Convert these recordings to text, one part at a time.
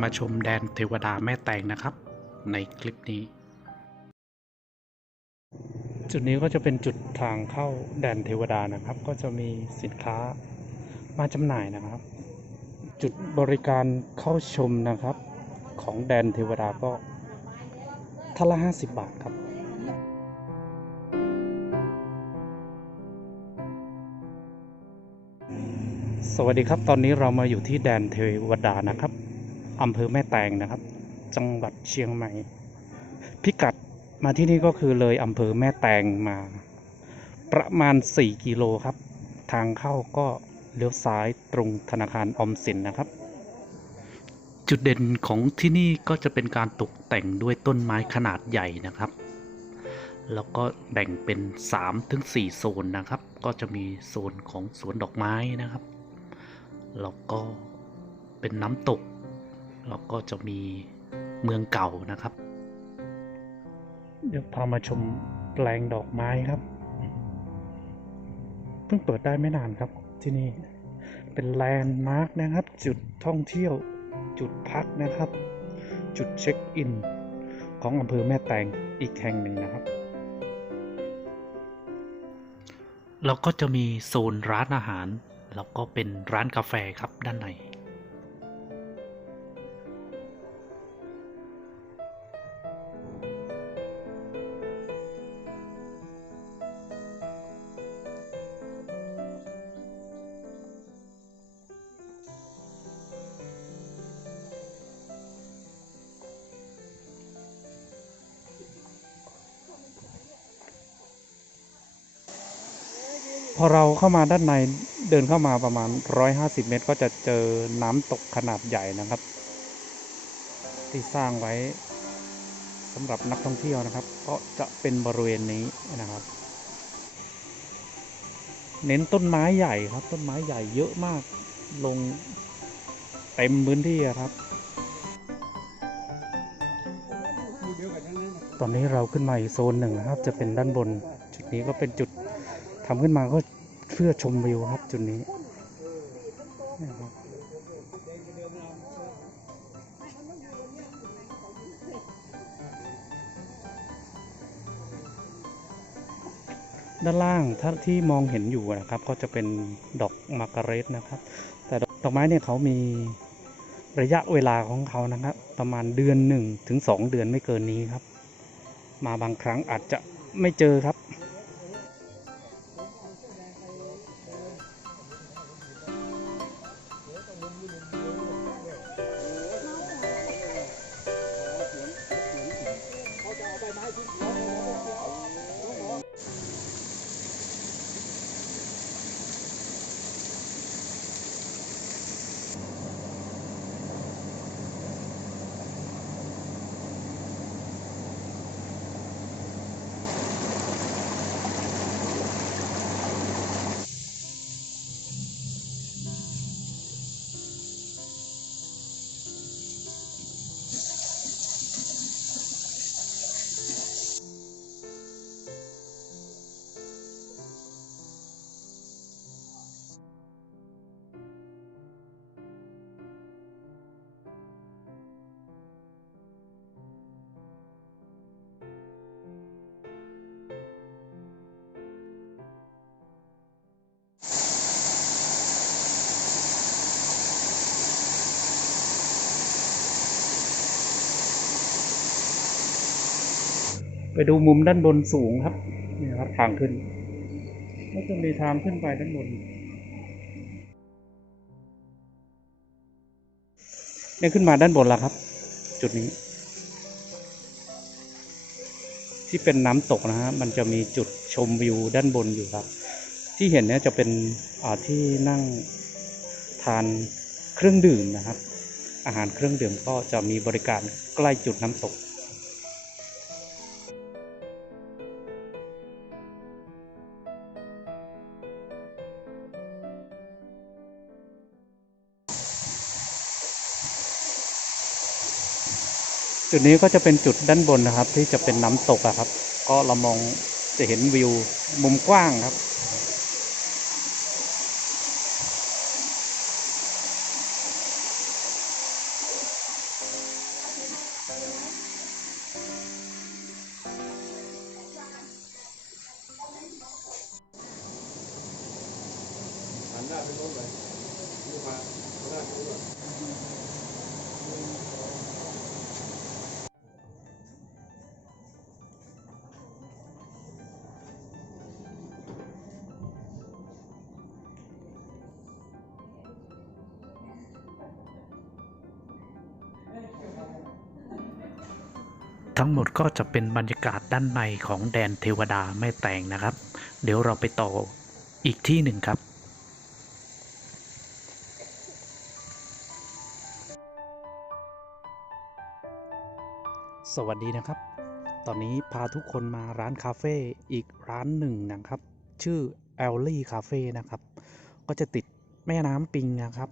ามาชมแดนเทวดาแม่แตงนะครับ ในคลิปนี้ จุดนี้ก็จะเป็นจุดทางเข้าแดนเทวดานะครับ ก็จะมีสินค้ามาจำหน่ายนะครับ จุดบริการเข้าชมนะครับ ของแดนเทวดาก็ท่านละ 50 บาทครับสวัสดีครับ ตอนนี้เรามาอยู่ที่แดนเทวดานะครับ อำเภอแม่แตงนะครับ จังหวัดเชียงใหม่ พิกัดมาที่นี่ก็คือเลยอำเภอแม่แตงมา ประมาณ 4 กิโลครับ ทางเข้าก็เลี้ยวซ้ายตรงธนาคารออมสินนะครับ จุดเด่นของที่นี่ก็จะเป็นการตกแต่งด้วยต้นไม้ขนาดใหญ่นะครับ แล้วก็แบ่งเป็น 3-4ถึง4โซนนะครับ ก็จะมีโซนของสวนดอกไม้นะครับ แล้วก็เป็นน้ำตก แล้วก็จะมีเมืองเก่านะครับ เดี๋ยวพามาชมแปลงดอกไม้ครับ เพิ่งเปิดได้ไม่นานครับที่นี่เป็นแลนด์มาร์กนะครับ จุดท่องเที่ยวจุดพักนะครับ จุดเช็คอิน ของอำเภอแม่แตงอีกแห่งหนึ่งนะครับแล้วก็จะมีโซนร้านอาหาร แล้วก็เป็นร้านกาแฟครับด้านใน อเราเข้ามาด้านในเดินเข้ามาประมาณ 150 เมตร ก็จะเจอน้ำตกขนาดใหญ่นะครับ ที่สร้างไว้สำหรับนักท่องเที่ยวนะครับ ก็จะเป็นบริเวณนี้นะครับ เน้นต้นไม้ใหญ่ครับ ต้นไม้ใหญ่เยอะมากลงเต็มพื้นที่ครับ ตอนนี้เราขึ้นมาอีกโซนหนึ่งนะครับ จะเป็นด้านบน จุดนี้ก็เป็นจุด ทำขึ้นมาก็เพื่อชมวิวครับจุดนี้นะครับด้านล่างถ้าที่มองเห็นอยู่นะครับ ก็จะเป็นดอกมาการเรตนะครับ แต่ดอกดอกไม้เนี่ยเขามีระยะเวลาของเขานะครับ ประมาณเดือนหนึ่งถึงสองเดือนไม่เกินนี้ครับ มาบางครั้งอาจจะไม่เจอครับ ดูมุมด้านบนสูงครับนี่ครับทางขึ้น ก็จะมีทางขึ้นไปด้านบน เนี่ยขึ้นมาด้านบนแล้วครับ จุดนี้ ที่เป็นน้ำตกนะฮะมันจะมีจุดชมวิวด้านบนอยู่ครับ ที่เห็นเนี่ยจะเป็นที่นั่งทานเครื่องดื่มนะครับ อาหารเครื่องดื่มก็จะมีบริการใกล้จุดน้ำตก จุดนี้ก็จะเป็นจุดด้านบนนะครับ ที่จะเป็นน้ำตกอะครับ ก็เรามองจะเห็นวิวมุมกว้างครับ ทั้งหมดก็จะเป็นบรรยากาศด้านในของแดนเทวดาแม่แตงนะครับ เดี๋ยวเราไปต่ออีกที่หนึ่งครับสวัสดีนะครับ ตอนนี้พาทุกคนมาร้านคาเฟ่อีกร้านหนึ่งนะครับ ชื่อ e l l i Cafe นะครับ ก็จะติดแม่น้ำปิงนะครับ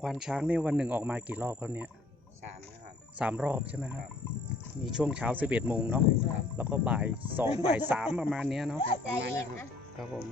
ควานช้างนี่วันหนึ่งออกมากี่รอบครับเนี่ยสามนะครับสามรอบใช่ไหมคครัรับบมีช่วงเช้า11โมงเนาะครับแล้วก็บ่ายสองบ่ายสามประมาณเนี้ยเนาะครับประมาณนี้ครับครับผม